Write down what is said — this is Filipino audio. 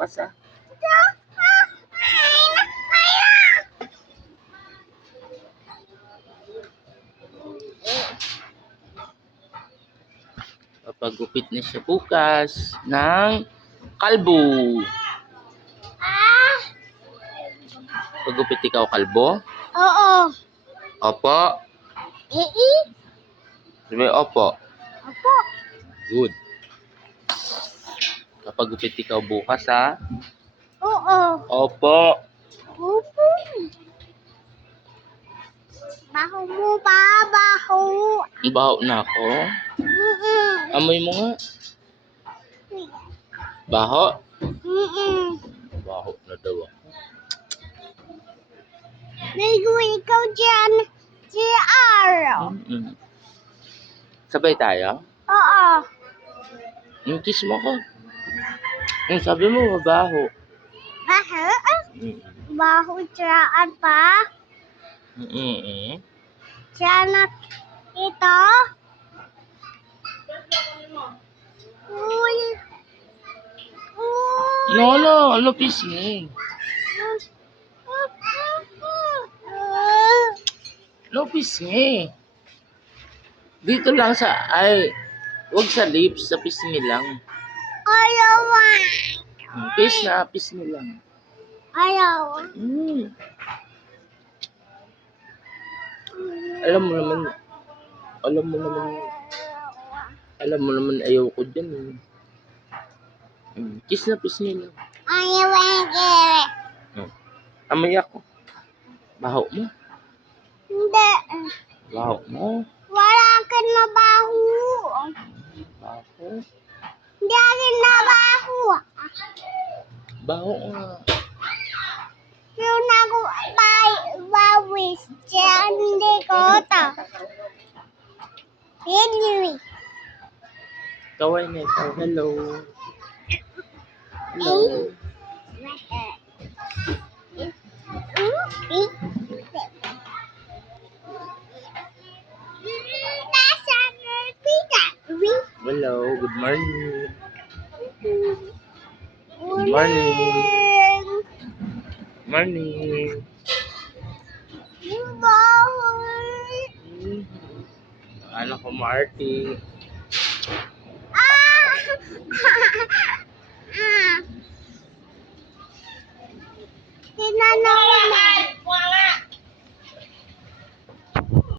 bukas ah. Papagupit na siya bukas ng kalbo. Pagupit ikaw kalbo? Oo. Opo. Sabi opo. Opo. Good. Papagupit ikaw bukas ha? Oo. Opo. Opo. Baho mo pa, baho. Baho na ako. Amoy mo nga. Baho? Baho na daw ako. Ligo ikaw dyan. JR. Sabay tayo? Oo. Kiss mo ko. Sabi mo mabaho. Baho? Baho dyan pa. Dyan ito. Uy. Ano pisngi? No pisngi. Dito lang wag sa lips, sa pisngi lang. Ayaw. Kiss na, pisngi lang. Ayaw. Alam mo naman ayaw ko dyan. Kiss na, pisngi lang. Ayaw. Amoy ako. Baho mo? Hindi. Baho mo? Wala akin na baho. Baho? Hindi akin na baho. Baho nga. Yung ako bawis dyan, hindi ko ito. Anyway. Kaway na ito. Hello. Hello. Hello. Good morning. Good morning. Morning. Ano ko, Marty? Tinanaw na.